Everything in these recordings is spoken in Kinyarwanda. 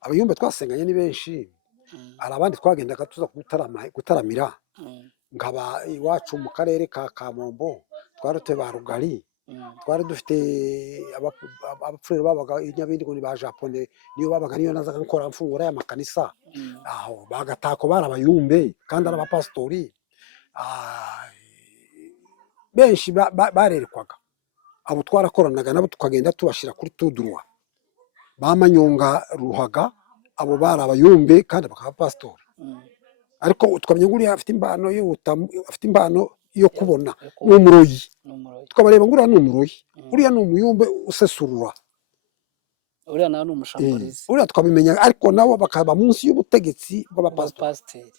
abayumbe twasenganye ni benshi, hari abandi twagendaga tuza gutaramira, nkaba iwacu mu karere ka Kamombo twari dufite ba Rugari, twari dufite abapfurero babaga i Nyabindi ngo ni ba Japone, niyo babaga niyo nazaga nkora mfungura y'amakanisa aho bagatako bari abayumbe kandi ari abapasitori benshi barerekwaga, abo twarakoranaga nabo tukagenda tubashira kuri tudurwa ba Manyonga Ruhaga, abo bari abayumbe kandi bakaba pasitori, ariko tukamenya ngo uriya afite impano yo kubona n'umuroyi, tukabareba ngo uriya ni umuroyi, uriya ni umuyumbe usesurura, uriya nawe ni umushamburizi, uriya tukabimenya, ariko nabo bakaba munsi y'ubutegetsi bw'abapasitori.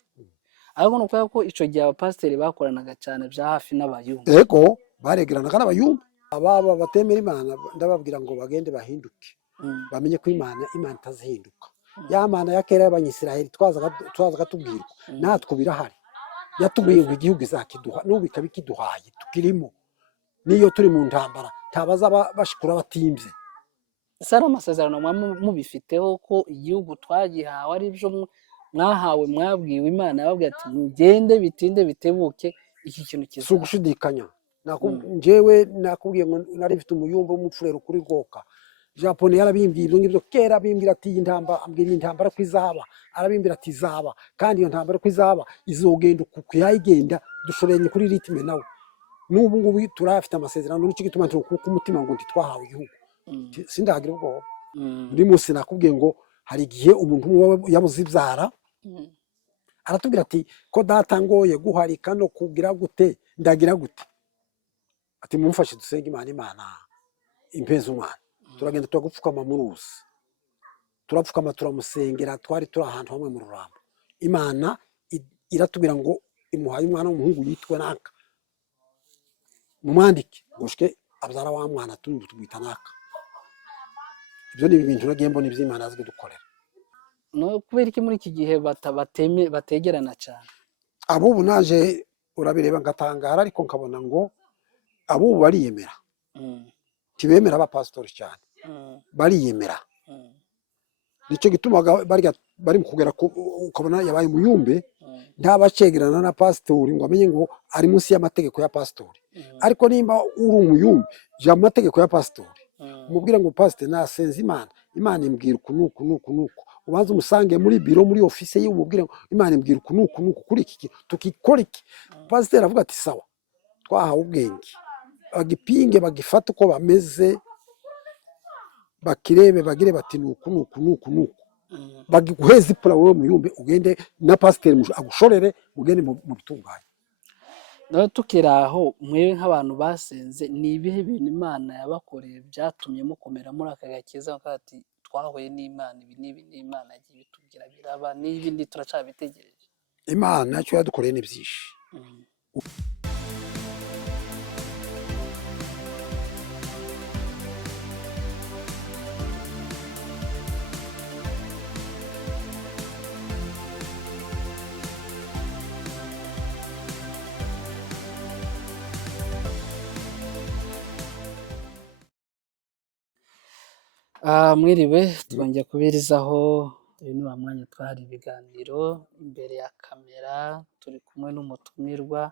ariko ni ukuvuga ko icyo gihe abapasiteri bakoranaga cyane bya hafi n'abayumbe, yego baregeranaga n'abayumbe. Ababa batemera Imana ndababwira ngo bagende bahinduke, bamenye ko Imana itazihinduka. Ya Mana ya kera y'Abanyisiraheli twazaga tubwirwa, natwe birahari, yatubwiye ngo igihugu izakiduha, n'ubu ikaba ikiduhaye tukirimo, n'iyo turi mu ntambara ntabaza bashikura batimvye. ese ari amasezerano mubifiteho ko igihugu twagihawe ari byo mwahawe, mwabwiwe, Imana yababwiye ati mugende bitinde bitebuke iki kintu kiza? Si ugushidikanya, njyewe nakubwiye ngo nari mfite umuyumbe w'umupfurero kuri Rwoka, Japone yarabimbwiye ibyo ngibyo kera, bimbwira ati iyi ntambara ko izaba, arabimbwira ati izaba, kandi iyo ntambara ko izaba izogenda uku yayigenda, dushoreye kuri ritme nawe. N'ubu ngubu turafite amasezerano, n'iki gituma turi kuko umutima ngo ntitwahawe igihugu, sindagira ubwoba. Buri munsi nakubwiye ngo hari igihe umuntu yabuze ibyara, aratubwira ati ko data ngoye guharika no kugira gute ndagira gute, ati mumfashe dusenge Imana impeza umwana. Turagenda turagupfukama mu ruzi, turapfukama turamusengera, twari turi ahantu hamwe mu Rurambo. Imana iratubwira ngo imuhaye umwana w'umuhungu yitwa naka, mumwandike gushike abyara wa mwana tumwita naka. Ibyo ni ibintu nagiye mbona iby'Imana azi kudukorera. No kubera iki muri iki gihe bategerana cyane? Abubu naje urabireba ngatangara, ariko nkabona ngo abubu bariyemera, tibemera abapasitori cyane, bariyemera. Nicyo gituma bari kugera ukabona yabaye umuyumbe, ntabacegerana na pasitori ngo amenye ngo ari munsi y'amategeko ya pasitori. Ariko nimba uri umuyumbe jya mu mategeko ya pasitori, umubwira ngo pasiteri nasenze Imana imbwira uku nuku nuku nuku, ubanza umusange muri biro muri office ye, umubwire ngo Imana imbwira uku nuku nuku kuri iki tukikora iki. Pasiteri avuga ati sawa, twahawe ubwenge, bagipinge bagifata uko bameze, bakirebe bagire bati nuku nuku nuku nuku, bagiguheza ipura wowe muyumbe, ugende na pasiteri agushorere, mugende mu bitunganye. Nawe tukiri aho, mwewe nk'abantu basenze, ni ibihe bintu Imana yabakoreye byatumye mukomera muri aka gakiza ati twahuye n'Imana, ibi n'ibi n'Imana yagiye bitubwira biraba, n'ibindi turacabitegereje? Imana icyo yadukoreye ni byinshi. Mwiriwe, twongeye kubirizaho, uyu ni wa mwanya twahari ibiganiro imbere ya kamera, turi kumwe n'umutumirwa,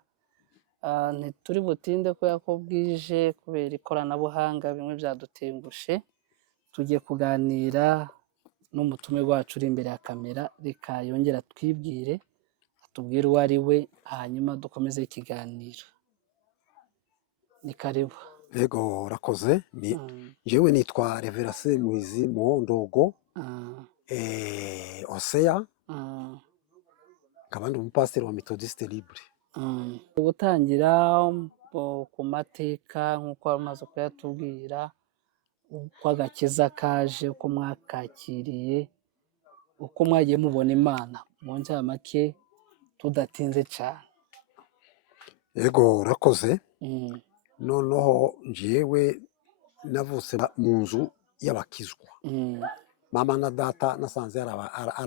ntituri butinde kubera ko bwije kubera ikoranabuhanga bimwe byadutengushe. Tugiye kuganira n'umutumirwa wacu uri imbere ya kamera, reka yongera twibwire, atubwire uwo ari we, hanyuma dukomeze ikiganiro. Ni karibu. Yego urakoze. Jewe nitwa Reverase Muhizi Muhondogo Oseya, nkaba ndi umupasiteri wa Methodiste Libre. Gutangira ku mateka nk'uko wamaze kuyatubwira, uko agakiza kaje, uko mwakakiriye, uko mwagiye mubona Imana, mu ncamake tudatinze cyane. Yego urakoze. Noneho njyewe navutse mu nzu y'abakizwa, mama na data nasanze ari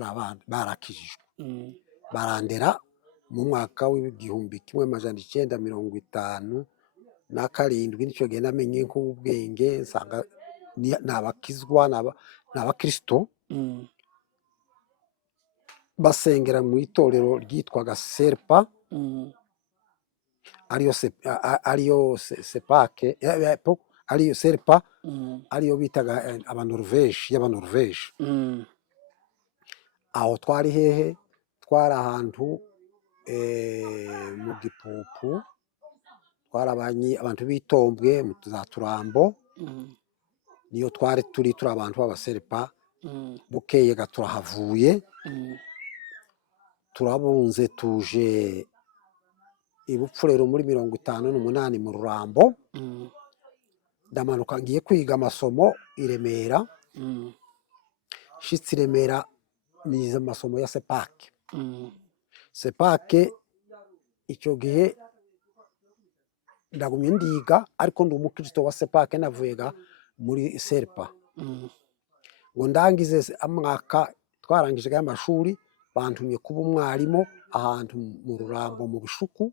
abana barakijijwe, barandera mu mwaka w'igihumbi kimwe amajana 957, nicyo gihe namenye nk'ubwenge, nsanga ni abakizwa, ni abakristo. basengera mu itorero ryitwaga serpa ariyo sepake ariyo serpa ariyo bitaga y'abanoruveje. Aho twari hehe? Twari ahantu mu gipupu, twari abantu bitombwe mu za Turambo, niyo twari turi abantu b'abaserpa. Bukeye turahavuye, turabunze tuje ibupfurero muri 58 mu Rurambo. Ndamanuka ngiye kwiga amasomo i Remera. Nshitse i Remera nize amasomo ya sepake. Sepake icyo gihe ndagumye ndiga, ariko ndi umukristo wa sepake, navuyega muri serpa ngo ndangize amwaka. Twarangije amashuri, bantumye kuba umwarimu ahantu mu Rurambo mu Bishuku,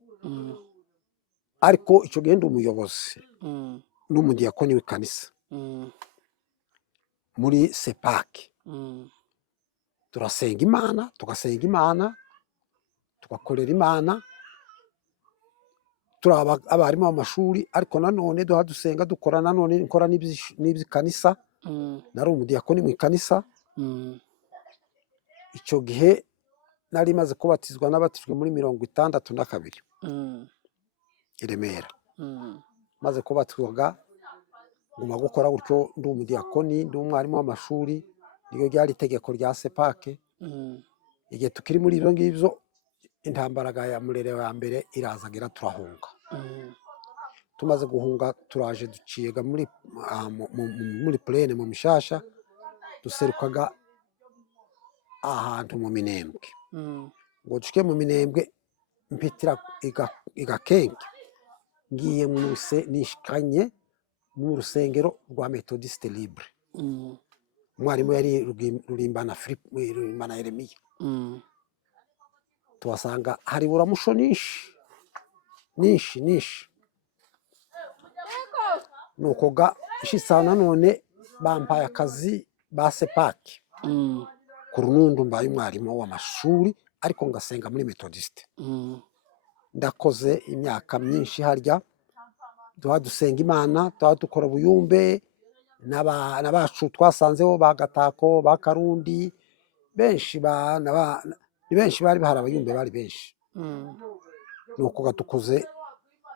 ariko icyo gihe ndi umuyobozi n'umudiyakoni w'ikanisa muri sepake. Turasenga Imana, tugasenga Imana, tugakorera Imana, turaba abarimu b'amashuri, ariko nanone duha dusenga dukora nanone nkora n'iby'ikanisa. Nari umudiyakoni mu ikanisa. Icyo gihe nari maze kubatizwa, nabatijwe muri 62 i Remera. Maze kubatizwaga nguma gukora gutyo, ndi umudiyakoni, ndi umwarimu w'amashuri. Niyo ryari itegeko rya sepake. Igihe tukiri muri ibyo ngibyo, intambara ya Murere wa mbere irazagira, turahunga. Tumaze guhunga, turaje duciye muri plene mu Mishasha, duserukaga ahantu mu Minembwe. Ngo dushike mu Minembwe, mpitira Igakenke, ngiye nishikanye mu rusengero rwa Methodiste Libre. Umwarimu yari Rulimbana Yeremiya. Tuhasanga hari buramusho nishi. Nuko nshitsa nanone bampaye akazi ba sepake ku Runundu, mbaye umwarimu w'amashuri, ariko ngasenga muri Methodiste. Ndakoze imyaka myinshi harya, dusenga Imana, dukora ubuyumbe n'abacu twasanzeho ba Gatako, ba Karundi, benshi bari bahari, abayumbe bari benshi. Nuko dukoze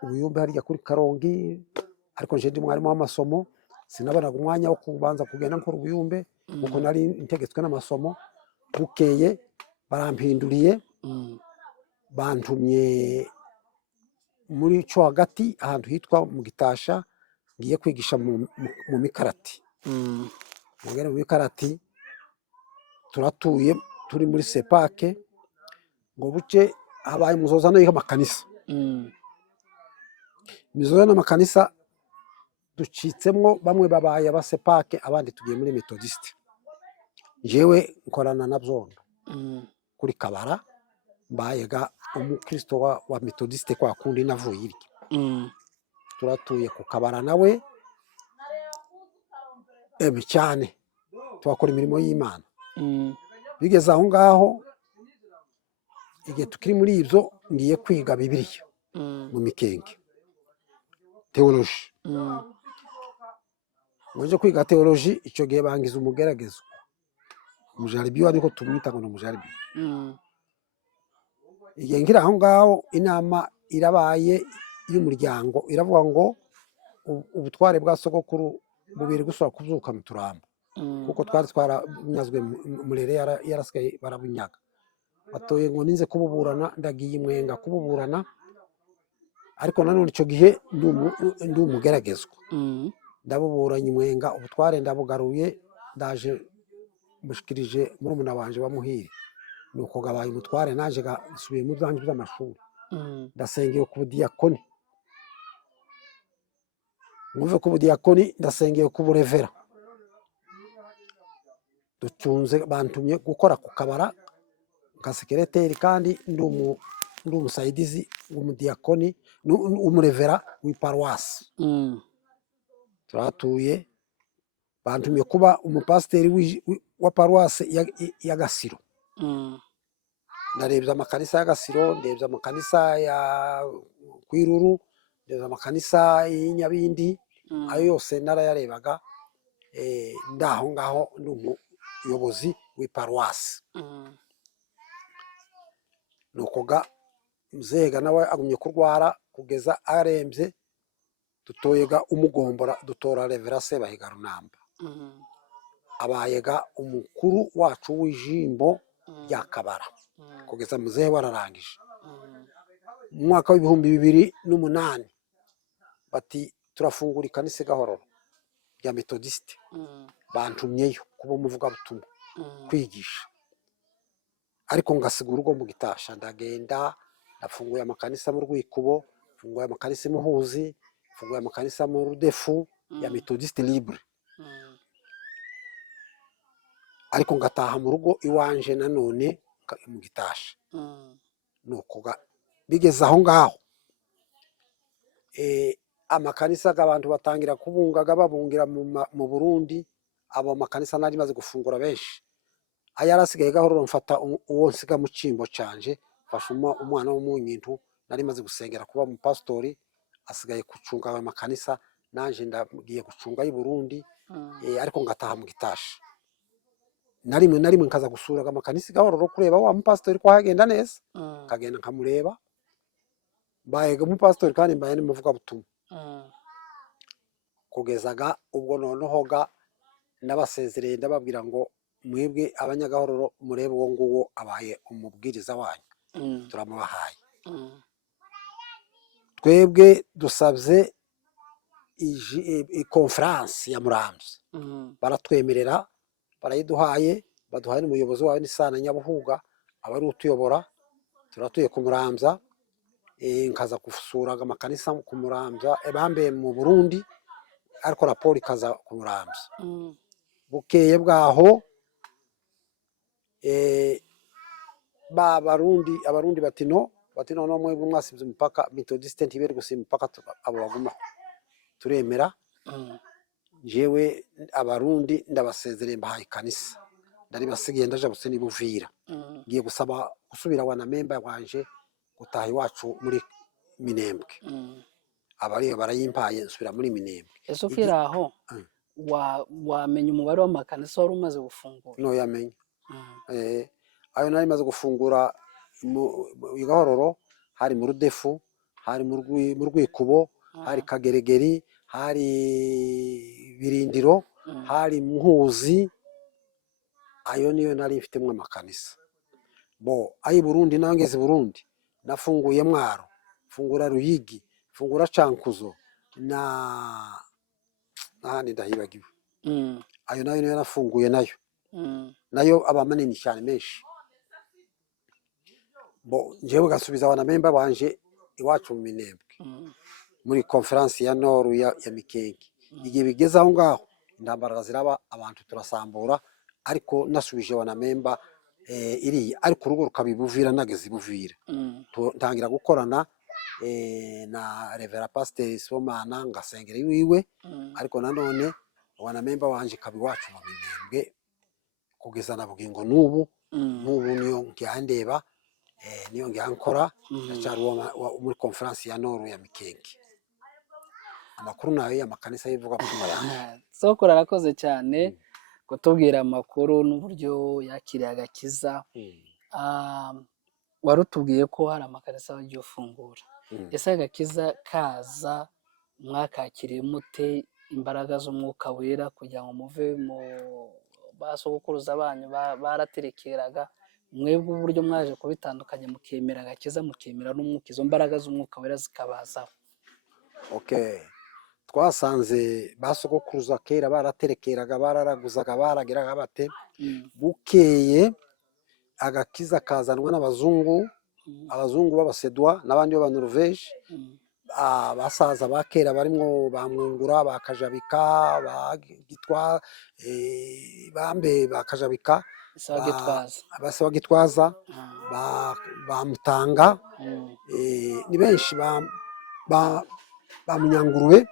ubuyumbe harya kuri Karongi, ariko nje ndi mwarimu w'amasomo, sinabonaga umwanya wo kubanza kugenda nkora ubuyumbe kuko nari ntegetswe n'amasomo. Bukeye barampinduriye, bantumye muri cyo hagati ahantu hitwa mu Gitasha, ngiye kwigisha mu Mikarati. Mu Mikarati turatuye, turi muri sepake. Ngo buke habaye umuzozano y'amakanisa. Imizozano y'amakanisa ducitsemwo, bamwe babaye abasepake, abandi tugiye muri Methodiste. Jewe nkorana na Byondo kuri Kabara, mbayega umukristo wa Methodiste kwa kundi navuye iryo. Turatuye ku Kabara nawe cyane, twakora imirimo y'Imana. Bigeze aho ngaho, igihe tukiri muri ibyo, ngiye kwiga Bibiliya mu Mikenge, teoloji. Muje kwiga teoloji, icyo gihe bangiza umugeragezo, umujaribiyo, ariko tumwita ngo ni umujaribiyo. Igihe ngira aho ngaho, inama irabaye y'umuryango, iravuga ngo ubutware bwa sogokuru bubiri gusubira kubyuka mu Turambo, kuko twari twaranyazwe. Murere yarasigaye barabunyaga. Batoye ngo ninze kububurana, ndagiye Mwenga kububurana, ariko nanone icyo gihe ndi umugeragezwa. Ndabuburanye Mwenga, ubutware ndabugaruye, ndaje mushikirije murumuna wanje wa Muhire. Nuko gabaye umutware, naje gasubiye mu byanjye by'amashuri. Ndasengeye ku budiyakoni. Muve ku budiyakoni, ndasengeye ku burevera. Ducunze, bantumye gukora ku Kabara nka sekereteri, kandi ndi umusaidizi w'umudiyakoni, umurevera w'iparuwasi. Turatuye, bantumye kuba umupasiteri wa paruwasi ya Gasiro. ndarebye amakanisa y'Agasiro, ndebye amakanisa ya Kwiruru, ndebye amakanisa y'Inyabindi, ayo yose narayarebaga. Ndaho ngaho ndi umuyobozi w'iparuwasi. nuko ga muzega nawe agumye kurwara kugeza arembye, dutoyega umugombora, dutora Revera Sebahiga Runamba, abayega umukuru wacu w'ijimbo rya Kabara kugeza muzehe wararangije. Mu mwaka w'ibihumbi 2008 bati turafungura ikanisa Gahororo rya Methodiste, bantumyeyo kuba umuvuga butumwa kwigisha, ariko ngasiga urugo mu Gitasha. Ndagenda nafunguye amakanisa mu Rwikubo, funguye amakanisa mu Muhuzi, funguye amakanisa mu Rudefu ya Methodiste Libre, ariko ngataha mu rugo iwanje nanone mu Gitasha. nuko bigeze aho ngaho amakanisa abantu batangira kubungaga babungira mu Burundi. Abo amakanisa nari maze gufungura benshi, ayarasigaye Gahororo mfata uwo nsiga mu cimbo canje, mfasha umwana w'umunyintu nari maze gusengera kuba mu pastori, asigaye gucunga amakanisa, nanje ndagiye gucunga y'u Burundi. Ariko ngataha mu Gitasha. Narimwe nkaza gusura amakanisa Gahororo kureba wa mupastori ko hagenda neza, kagenda nkamureba, mbaye umupastori kandi mbaye n'umuvuga butumwa. Kugezaga ubwo noneho nabasezereye ndababwira ngo mwebwe abanyagahororo murebe uwo nguwo abaye umubwiriza wanyu, turamubahaye. Twebwe dusabye conference ya Muramvya, baratwemerera, barayiduhaye, baduhaye n'umuyobozi wawe n'Isana Nyabuhuga abari utuyobora. Turatuye ku Muramvya, nkaza gusura amakanisa ku Muramvya bambe mu Burundi, ariko raporo ikaza ku Muramvya. Bukeye bwaho abarundi bati no mwebwe mwasibye umupaka, Methodiste ntibere gusimba umupaka, abo bagumaho turemera. Jewe abarundi ndabasezereye mbahaye ikanisa, ndari basigiye ndaja guseni Buvira, ngiye gusaba gusubira wana member wanje gutaha iwacu muri Minembwe. Abariyo barayimpaye nsubira muri Minembwe. Ese ukira aho wamenya umubare w'amakanisa wari umaze gufungura? No yamenye. Ayo nari maze gufungura mu Gahororo, hari mu Rudefu, hari mu Rwikubo, hari Kageregeri, hari Birindiro, hari Muhuzi. Ayo niyo nari mfitemo amakanisa. Ayi Burundi nangeze Burundi nafunguye Mwaro, fungura Ruyigi, fungura Cankuzo n'ahandi ndahibagiwe. Ayo nayo yarafunguye nayo aba manini cyane menshi. Njewe gasubiza wana member banje iwacu mu Minembwe muri conference ya Noru ya Mikenke. Igihe bigeze aho ngaho intambara ziraba, abantu turasambura, ariko nasubije wana member iri ariko urugo rukabibuvira, nageze Buvira. Ntangira gukorana na Revera Pasteur Somana ngasengera iwiwe, ariko nanone wana member wanje kabi wacu mu Minembwe kugeza na bugingo n'ubu niyo ngyandeba, niyo ngyankora cyari muri conference ya Noru ya Mikenke. Amakuru nayo y'amakanisa yivuga ku Maranga. Sokora arakoze cyane kutubwira amakuru n'uburyo yakiriye agakiza. Warutubwiye ko hari amakanisa bagiye ufungura. Ese agakiza kaza mwakakiriye mute, imbaraga z'umwuka wera kugira ngo muve mu basogokuruza banyu baraterekeraga, mwebwe uburyo mwaje kubitandukanya mukemera agakiza, mukemera n'umwuka, izo mbaraga z'umwuka wera zikabazaho? Twasanze basogokuruza kera baraterekeraga, bararaguzaga, barageraga bate. Bukeye agakiza kazanwa n'abazungu, abazungu b'abasedwa n'abandi b'Abanoruveje. Abasaza ba kera barimo bamwungura, bakajabika, bagitwa bambe bakajabika, basaba Gitwaza, bamutanga, ni benshi ba Munyangurube.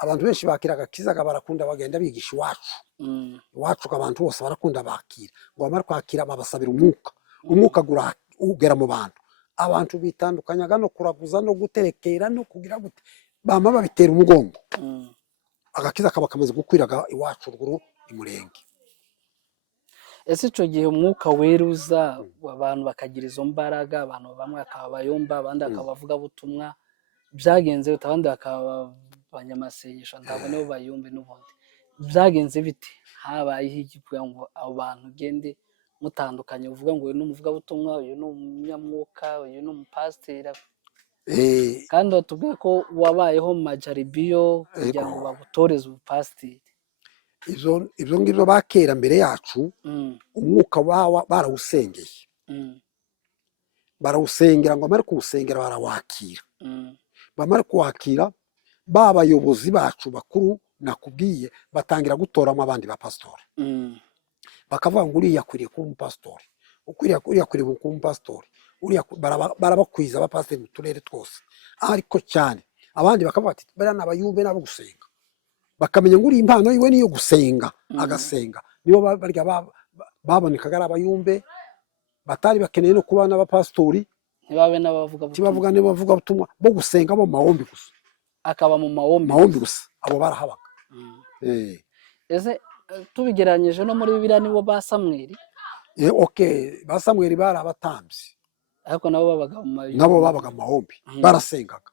Abantu benshi bakira agakiza barakunda, bagenda bigisha iwacu abantu bose barakunda bakira, ngo bamara kwakira babasabira umwuka ugera mu bantu, abantu bitandukanyaga no kuraguza no guterekera no kugira gute, bama babitera umugongo, agakiza kaba kamaze gukwiraga iwacu ruguru imurenge. ese ico gihe umwuka wera uza abantu bakagira izo mbaraga, abantu bamwe bakaba abayumba abandi bakaba bavuga butumwa, byagenze bite? Abandi bakaba abanyamasengesho ntabwo nibo bayumve n'ubundi, byagenze bite? Habayeho iki kugira ngo abo bantu ugende mutandukanye, uvuga ngo uyu ni umuvugabutumwa, uyu ni umunyamwuka, uyu ni umupasiteri, kandi watubwiye ko wabayeho mu majaribiyo kugira ngo bagutoreze ubupasiteri. Ibyo ngibyo bakera mbere yacu, umwuka barawusengeye, barawusengera ngo bamare kuwusengera barawakira, bamare kuwakira ba bayobozi bacu bakuru nakubwiye batangira gutoramo abandi bapasitori, bakavuga ngo uriya akwiriye kuba umupasitori, uriya akwiriye kuba umupasitori, barabakwiza abapasiteri mu turere twose, ariko cyane abandi bakavuga ati bariya ni abayumve n'abo gusenga, bakamenya ngo uriya impano yiwe niyo gusenga, agasenga. Nibo barya babonekaga ari abayumbe, batari bakeneye no kuba n'abapasitori, ntibabe n'abavuga n'abavugabutumwa bo gusenga bo mahombi gusa, akaba mu mahombi gusa, abo barahabaga. Ese tubigereranyije no muri Bibiliya nibo ba Samweli? Ba Samweli bari abatambyi, ariko nabo babaga mu mahombi, barasengaga,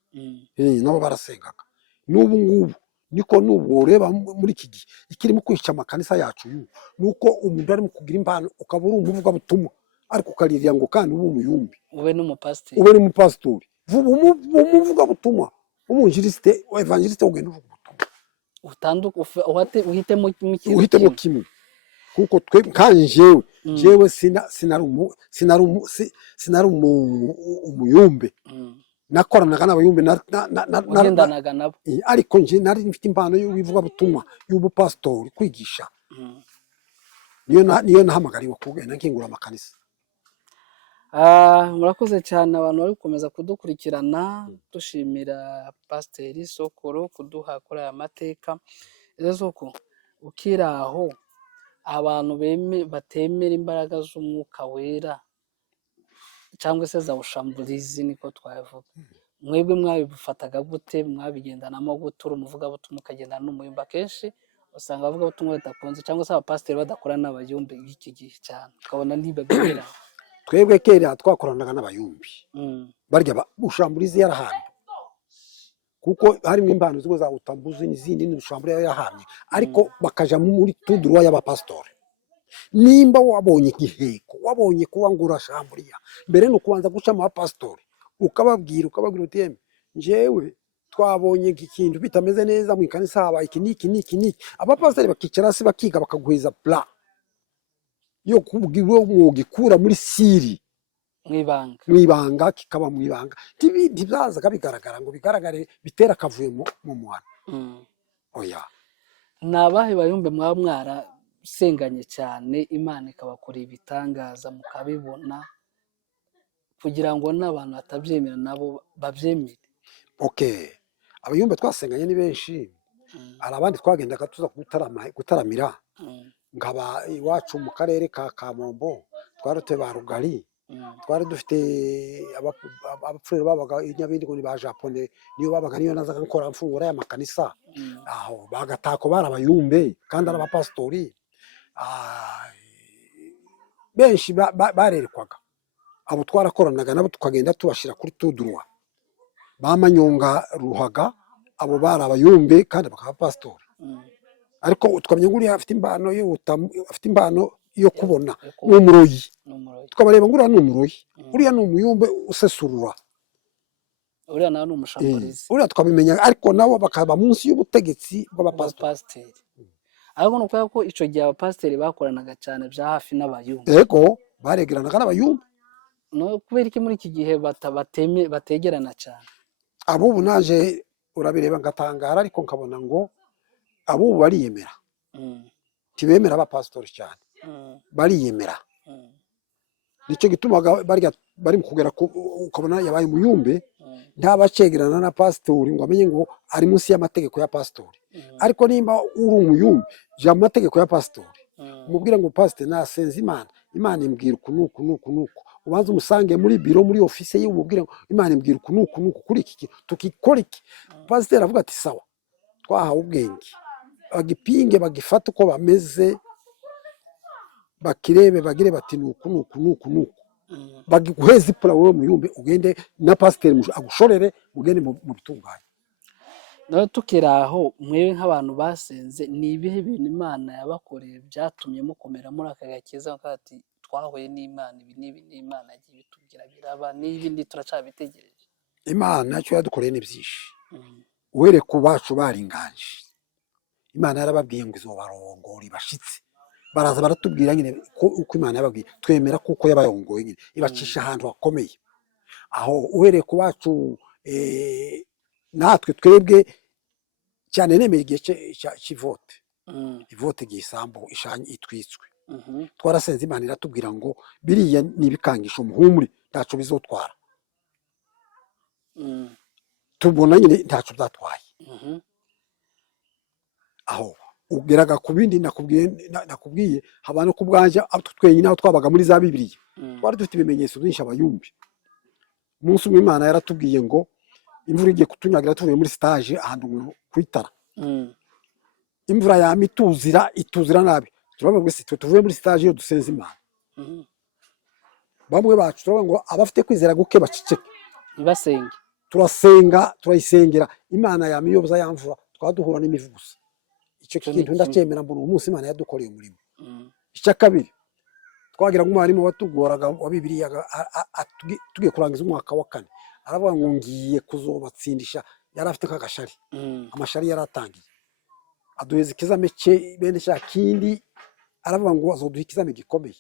nabo barasengaga. N'ubu ngubu niko n'ubu ureba muri iki gihe ikirimo kwica amakanisa yacu, nuko umuntu arimo kugira impano ukaba uri umuvugabutumwa, ariko ukaririra ngo kandi ube umuyumbi, ube n'umupasitori, umuvugabutumwa, umunjirisite, evangeliste, ugenda uvuga uhitemo kimwe, kuko kandi jewe sinari umuyumbe, nakoranaga n'abayumbe, ugendanaga nabo, ariko nje nari mfite impano y'ubuvugabutumwa, y'ubupasitori, kwigisha, niyo nahamagariwe kugenda nkingura amakanisa. Murakoze cyane abantu bari gukomeza kudukurikirana, dushimira Pasiteri Sokoro kuduha kuri aya mateka. Soko, ukiri aho, abantu batemera imbaraga z'umwuka wera cyangwa se za bushamburizi niko twavuga, mwebwe mwabifataga gute? Mwabigendanamo gute? Uri umuvugabutumwa ukagendana n'umuyumba, kenshi usanga abavugabutumwa badakunze cyangwa se abapasiteri badakora n'abayumbe y'iki gihe cyane, ukabona ntibabigera. Twebwe kera twakoranaga n'abayumbi, barya bushamburizi yarahamye, kuko harimo impano zimwe za utambuzi n'izindi n'ubushamburizi yarahamye, ariko bakaja muri tuduruwa y'abapasitori. Nimba wabonye igiheko, wabonye kuba ngo urashamburiya, mbere no kubanza guca mu bapasitori ukababwira uti yeme njyewe twabonye ikintu bitameze neza mu ikanisa, habaye iki n'iki, abapasitori bakicara hasi bakiga bakaguheza plan yo kugikura muri siri mwibanga, kikaba mwibanga, ntibyazaga bigaragara ngo bigaragare bitera akavuye mu mwana. Oya, nabahe bayumbe mwaba mwarasenganye cyane, Imana ikabakorera ibitangaza mukabibona, kugira ngo n'abantu batabyemera nabo babyemere? Abayumbe twasenganye ni benshi, hari abandi twagendaga tuza gutaramira, nkaba iwacu mu karere ka Kamombo twari dufite ba Rugari, twari dufite abapfurero babaga inyabindi ngo ni ba Japone, niyo babaga niyo nazaga nkora mfungura y'amakanisa aho, bagatako bari abayumbe kandi ari abapasitori, benshi barerekwaga, abo twarakoranaga nabo tukagenda tubashira kuri tuduruwa, bamanyonga Ruhaga, abo bari abayumbe kandi bakaba pastori, ariko tukamenya ngo uriya afite impano yo kubona, n'umuroyi, tukabareba ngo uriya ni umuroyi, uriya ni umuyumbe usesurura, uriya nawe ni umushamburizi, uriya tukabimenya, ariko nabo bakaba munsi y'ubutegetsi bw'abapasitori. ariko nuko ko ico gihe abapasiteri bakoranaga cyane bya hafi n'abayumbe, yego baregeranaga n'abayumbe. No kubera iki muri iki gihe bategerana cyane? Abubu naje urabireba ngatangara, ariko nkabona ngo abubu bariyemera, tibemera abapasitori cyane, bariyemera, nicyo gitumaga bari mu kugera ukabona yabaye umuyumbe, ntabacegerana na pasitori ngo amenye ngo ari munsi y'amategeko ya pasitori. Ariko nimba uri umuyumbe ja amategeko ya pasitori, umubwira ngo pasiteri nasenze Imana imbwira uku nuku, ubanza umusange muri biro muri office ye umubwire ngo Imana imbwira uku nuku nuku kuri iki tukikora iki. Pasiteri avuga ati sawa, twahawe ubwenge, bagipinge bagifate uko bameze, bakirebe bagire bati nuku nuku nuku nuku, bagiguheze ipura wowe muyumbe, ugende na pasiteri agushorere mugende mu bitunganye. nawe tukiri aho, mwewe nk'abantu basenze, ni ibihe bintu Imana yabakoreye byatumye mukomera muri aka gakiza ati twahuye n'Imana, ibi n'ibi n'Imana yagiye bitubwira biraba, n'ibindi turacabitegereje? Imana icyo yadukoreye ni byinshi. Uhere ku bacu baringanje, Imana yarababwiye ngo izobarongora ibashitse, baraza baratubwira nyine uko Imana yababwiye, twemera kuko yabayongoye nyine ibacisha ahantu hakomeye. Aho uhereye ku bacu natwe twebwe cyane nemeye igihe cy'ivote, ivote gisambo ishanye itwitswe, twarasenze Imana iratubwira ngo biriya nibikangisha umuhumure ntaco bizotwara. Tubona nyine ntaco byatwaye. Aho ugeraga ku bindi nakubwiye haba no kubwanje twenyine aho twabaga muri za Bibiliya, twari dufite ibimenyetso byinshi abayumbi. Umunsi umwe Imana yaratubwiye ngo imvura igiye kutunyagira tuvuye muri stage ahantu kwitara, imvura yama ituzira nabi, turavuga ngo tuvuye muri stage yo dusenze Imana. Bamwe bacu turavuga ngo abafite kwizera guke baciceke ntibasenge, turasenga turayisengera Imana yama iyoboza ya mvura, twaduhura n'imivu gusa. Icyo kintu ndacyemera, mbona umunsi Imana yadukoreye umurimo. Icya kabiri, twagira nk'umwarimu watugoraga wa Bibiliya tugiye kurangiza umwaka wa 4, aravuga ngo ngiye kuzobatsindisha, yari afite kagashari, amashari yaratangiye, aduheza ikizame cye bene cya kindi, aravuga ngo azoduha ikizame gikomeye.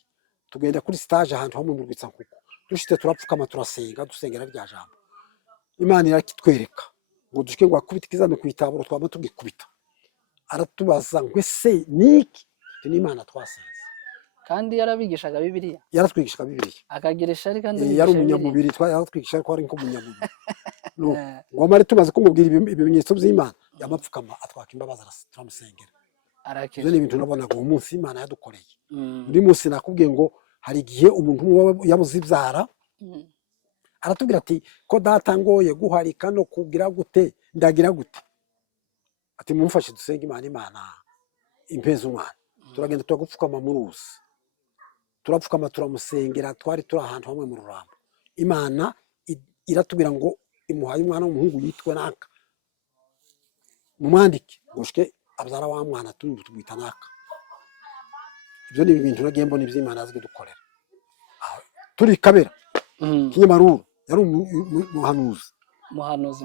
Tugenda kuri stage ahantu hamwe mu Rwitsankuku, dushite turapfukama turasenga, dusengera rya jambo. Imana irakitwereka ngo dushike ngo akubita ikizame ku itaburo, twaba tugikubita. Aratubaza ngo ese niki? Ni Imana twasenze. kandi yarabigishaga Bibiliya, yaratwigishaga Bibiliya, akagira ishari kandi yari umunyamubiri, yaratwigisha ko ari nk'umunyamubiri. Ngo mare tumaze kumubwira ibimenyetso by'Imana, yamapfukama atwaka imbabazi, turamusengera. Ibyo ni ibintu nabonaga uwo munsi Imana yadukoreye. Undi munsi nakubwiye ngo hari igihe umuntu yabuze ibyara, aratubwira ati ko data ngoye guharika no kugira gute ndagira gute, ati mumfashe dusenge Imana impeza umwana. Turagenda turagupfukama mu ruzi, turapfukama turamusengera, twari turi ahantu hamwe mu Rurambo. Imana iratubwira ngo imuhaye umwana w'umuhungu yitwe naka, mumwandike gushike abyara wa mwana tumwita naka. Ibyo ni ibintu nagiye mbona iby'Imana yazwe dukorera. Turi Kabera, Kinyamaruru, yari umuhanuzi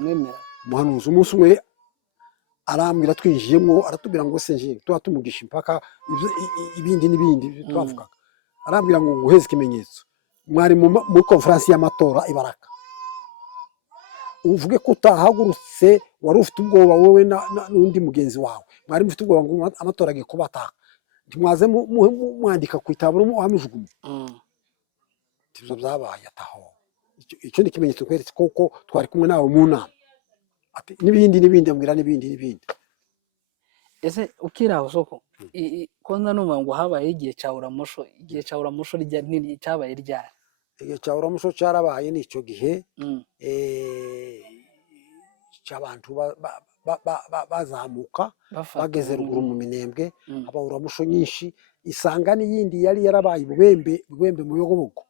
mwemera. Umuhanuzi umunsi umwe arambwira twinjiyemo, aratubwira ngo senje tuba tumugisha impaka ibindi n'ibindi twavugaga. Arambwira ngo nguheze ikimenyetso, mwari muri konferansi y'amatora ibaraka, uvuge ko utahagurutse, wari ufite ubwoba wowe n'undi mugenzi wawe, mwari mufite ubwoba ngo amatora agiye kubataka, ntimwaze mwandika ku itaburo muhamujugunye. Ibyo byabaye ataho. Icyo ni ikimenyetso kweretse koko twari kumwe nawe mu nama. N'ibindi ambwira n'ibindi. Ese ukiri aho soko, ko numva ngo habaye igihe cya Uramusho, igihe cya Uramusho cyabaye ryari? Igihe cya Uramusho cyarabaye n'icyo gihe cy'abantu bazamuka bageze ruguru mu Minembwe, haba Uramusho nyinshi, isanga n'iyindi yari yarabaye Bubembe mu Yogobogo,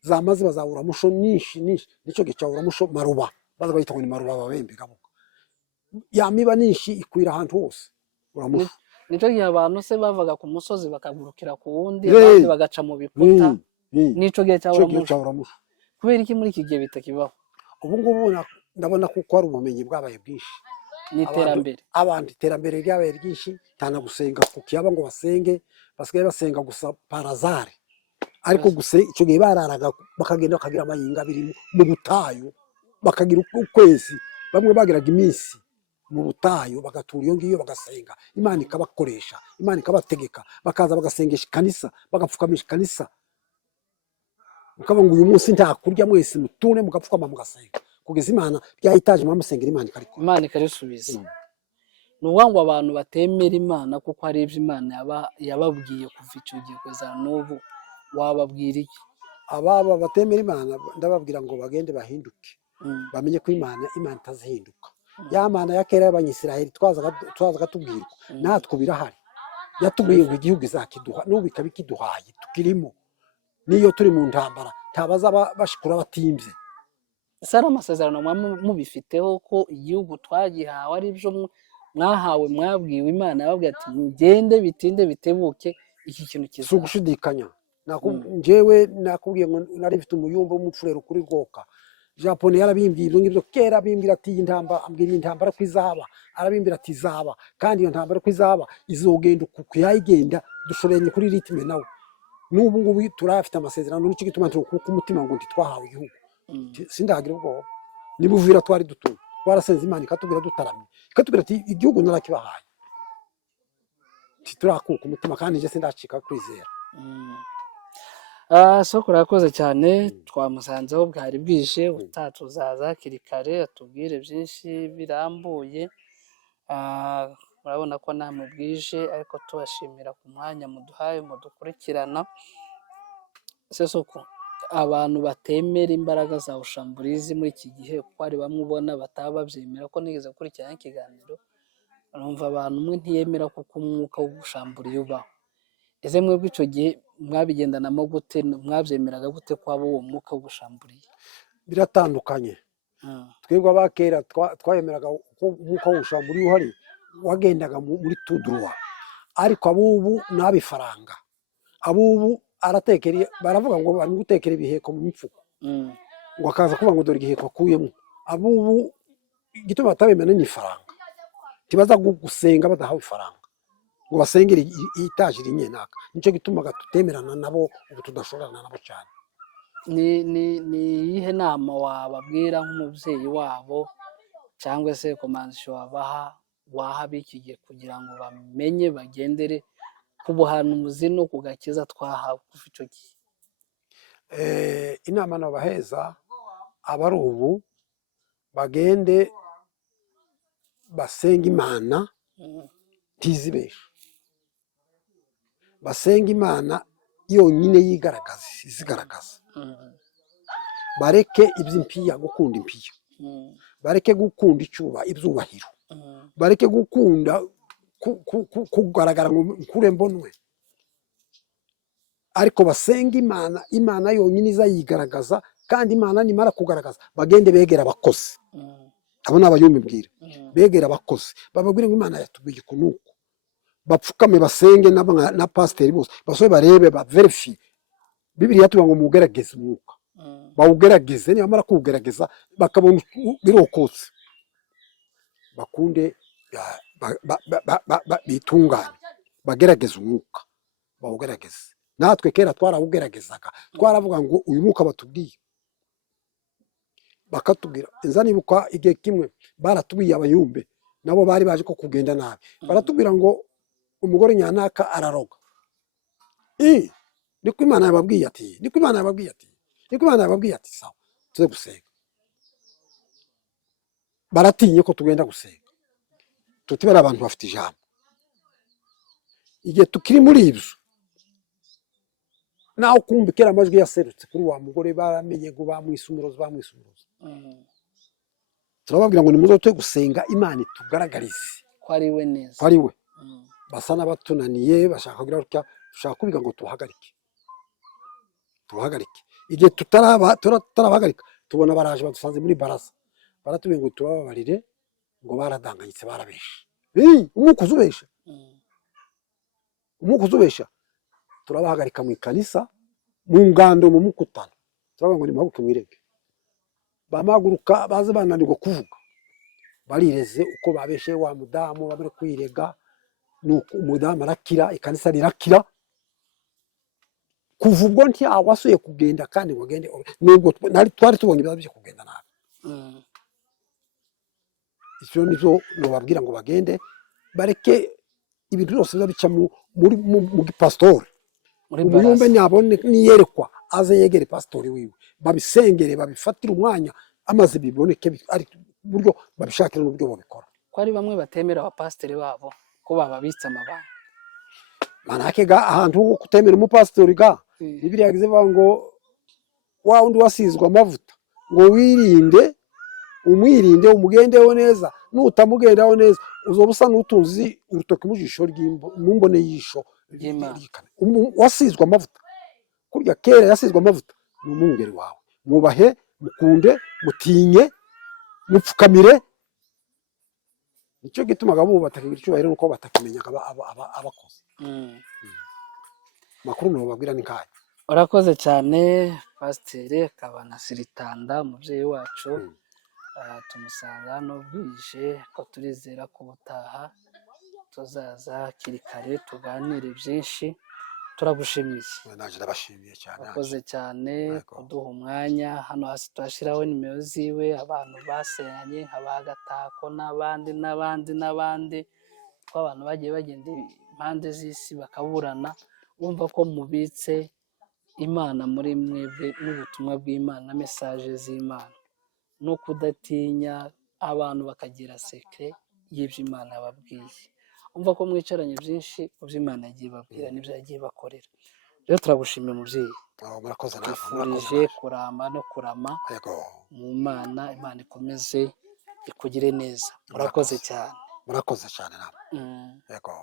zamaze bazabura Uramusho nyinshi. Nicyo gihe cya Uramusho Maruba, baza bayita ngo ni Maruba Babembe gabuka, yamiba nyinshi ikwira ahantu hose. Uramusho nicyo gihe abantu se bavaga ku musozi bakagurukira ku wundi, abandi bagaca mu bikuta. Nicyo gihe cya Uramusho. Kubera iki muri iki gihe bitakibaho? Ubu ngubu ndabona kuko hari ubumenyi bwabaye bwinshi n'iterambere. Abantu iterambere ryabaye ryinshi, cyane gusenga ku kiyaba ngo basenge, basigaye basenga gusa parazare. Ariko guse icyo gihe bararaga bakagenda bakagira amayinga abiri mu butayu, bakagira ukwezi, bamwe bagiraga iminsi mu butayu bagatura iyo ngiyo bagasenga, Imana ikabakoresha, Imana ikabategeka, bakaza bagasengesha ikanisa, bagapfukamisha ikanisa, ukaba ngo uyu munsi nta kurya mwese mutune mugapfukama mugasenga, kugeza Imana byahitaje mwamusengera Imana ikarisubiza. Nuvuga ngo abantu batemera Imana kuko hari ibyo Imana yababwiye kuva icyo gihe kugeza n'ubu, wababwira iki? ababa batemera imana ndababwira ngo bagende bahinduke, Mm. bamenye ko imana itazihinduka. Ya mana ya kera y'abanyisiraheli twazaga tubwirwa, natwe birahari. Yatubwiye ngo igihugu izakiduha, n'ubu ikaba ikiduhaye, tukirimo. N'iyo turi mu ntambara ntabaza bashikura batimbye. ese ari amasezerano muba mubifiteho ko igihugu twagihawe ari byo mwahawe, mwabwiwe, Imana yababwiye ati mugende bitinde bitebuke iki kintu Si kiza. ugushidikanya. Njyewe nakubwiye ngo nari mfite umuyumba w'umupfurero kuri Rwoka. Japone yarabimbwiye ibyo ngibyo kera, abimbwira ati iyi intambara ko izaba, arabimbwira ati izaba, kandi iyo ntambara ko izaba izogenda uku yayigenda dushoranye kuri ritme nawe. N'ubu ngubu turafite amasezerano, n'icyo gituma turi ku mutima ngo ntitwahawe igihugu. Sindagira ubwoba. Niba uvira twari dutuye, twarasenze Imana ikatubwira dutaramye, ikatubwira ati igihugu narakibahaye. Titurakuka umutima kandi nje sindacika kwizera. Soko urakoze cyane, twamusanzeho bwari bwije, utatuzaza hakiri kare atubwire byinshi birambuye. Murabona ko namwe bwije, ariko tubashimira ku mwanya muduhaye mudukurikirana. Soko, abantu batemera imbaraga za Bushamburizi muri iki gihe, kuko hari bamwe ubona bataba babyemera, ko nigeze gukurikirana ikiganiro numva abantu umwe ntiyemera kuko umwuka w'ubushamburiye ubaho. Ese mwebwe icyo gihe mwabigendanamo gute, mwabyemeraga gute ko abo uwo mwuka w'ubushamburiye? Biratandukanye. Twebwe abakera twayemeraga ko umwuka w'ubushamburiye uhari, wagendaga muri tudruwa. Ariko abubu nabifaranga, abubu aratekera, baravuga ngo bari gutekera ibiheko mu mifuko, ngo akaza kuvuga ngo dore igiheko akuyemo. Abubu igituma batabemera ni ifaranga, tibaza gusenga badahawe ifaranga ngo basengere itajiri nyenaka. Nicyo gituma tutemerana nabo, ubu tudashorana nabo cyane. Ni iyihe nama wababwira nk'umubyeyi wabo, cyangwa se komansiyo waha b'iki gihe kugira ngo bamenye bagendere ku buhanuzi no ku gakiza twahawe kuva icyo gihe? Inama nabaheza abari ubu bagende basenga Imana ntizibeshe, basenga Imana yonyine izigaragaza. Bareke iby'impiya, gukunda impiya, bareke gukunda ibyubahiro, bareke gukunda kugaragara ngo nkure mbonwe, ariko basenga Imana yonyine izayigaragaza. Kandi Imana nimara kugaragaza bagende begera abakozi, abo ni abayumibwira, begera abakozi bababwire ngo Imana yatubwiye kunuko, bapfukame basenge na pasiteri bose basobe barebe baverifiye. Bibiliya yatubwira ngo mugerageze umwuka, bawugerageze, nibamara kuwugerageza bakabona birokotse, bakunde bitungane, bagerageze umwuka, bawugerageze. Natwe kera twarawugeragezaga, twaravuga ngo uyu mwuka batubwiye, bakatubwira. Nza nibuka igihe kimwe baratubwiye abayumbe, nabo bari baje ko kugenda nabi, baratubwira ngo umugore nyanaka araroga. Niko Imana yababwiye ati, niko Imana yababwiye ati, niko Imana yababwiye ati, sawa tuze gusenga. Baratinye ko tugenda gusenga, tutibara abantu bafite ijambo. Igihe tukiri muri ibyo, naho kumva kera amajwi yaserutse kuri wa mugore, baramenye ngo bamwisumuroza. Turababwira ngo nimuze tujye gusenga Imana itugaragarize ko ari we neza, ko ari we. Basa n'abatunaniye, bashaka kubiga ngo tuhagarike. Igihe tutarabahagarika, tubona baraje badusanze muri baraza, baratubwira ngo tubababarire, ngo baradanganyitse, barabesha. Umwuka uzubesha. Turabahagarika mu ikanisa, mu ngando, mu mukutano, turavuga ngo nimuhaguruke mwirege. Bamaguruka baze bananirwa kuvuga, barireze uko babeshe wa mudamu, babere kwirega, nuko umudamu arakira, ikanisa rirakira. Kuva ubwo ntiyawasuye kugenda, kandi ngo agende nubwo twari tubonye ibibazo byo kugenda nabi. Icyo nibyo nababwira ngo bagende bareke ibintu byose biba bica mu gipasitori. Umuyumbe nyabone niyerekwa aze yegere pasitori wiwe, babisengere, babifatire umwanya, amaze biboneke, ari buryo babishakira n'uburyo babikora. Ko ari bamwe batemera abapasiteri babo ko bababitse amabanga. Manake ga ahantu ho kutemera umupasitori ga, Bibiliya yagize ngo wa wundi wasizwe amavuta ngo wirinde umwirinde umugendeho neza, nutamugendaho neza uzoba usa n'utunzi urutoki mu jisho mu mbone y'ijisho Ry'Imana. wasizwe amavuta. Kurya kera yasizwe amavuta ni umwungeri wawe, mwubahe, mukunde, mutinye, mupfukamire. Nicyo gitumaga bo batakigira icyubahiro nuko batakimenya abakozi. Makuru no babwira ni kahe. Urakoze cyane Pasiteri Kabana Siritanda, umubyeyi wacu. Tumusanga hano bwije, ko turizera ko ubutaha tuzaza hakiri kare tuganire byinshi. Turagushimiye. Naje ndabashimiye cyane. Urakoze cyane kuduha umwanya. Hano hasi turashyiraho nimero ziwe, abantu basenyanye nk'aba Gatako n'abandi tw'abantu bagiye bagenda impande z'isi bakaburana. Bumva ko mubitse Imana muri mwebwe n'ubutumwa bw'Imana, mesaje z'Imana, no kudatinya abantu bakagira sekre y'ibyo Imana yababwiye. Umva ko mwicaranye byinshi ku byo Imana yagiye babwira n'ibyo yagiye bakorera. Rero turagushimiye mubyeyi. Murakoze namwe. Twifurije kuramba no kurama mu Mana. Imana ikomeze ikugire neza. Murakoze cyane. Murakoze cyane namwe. Yego.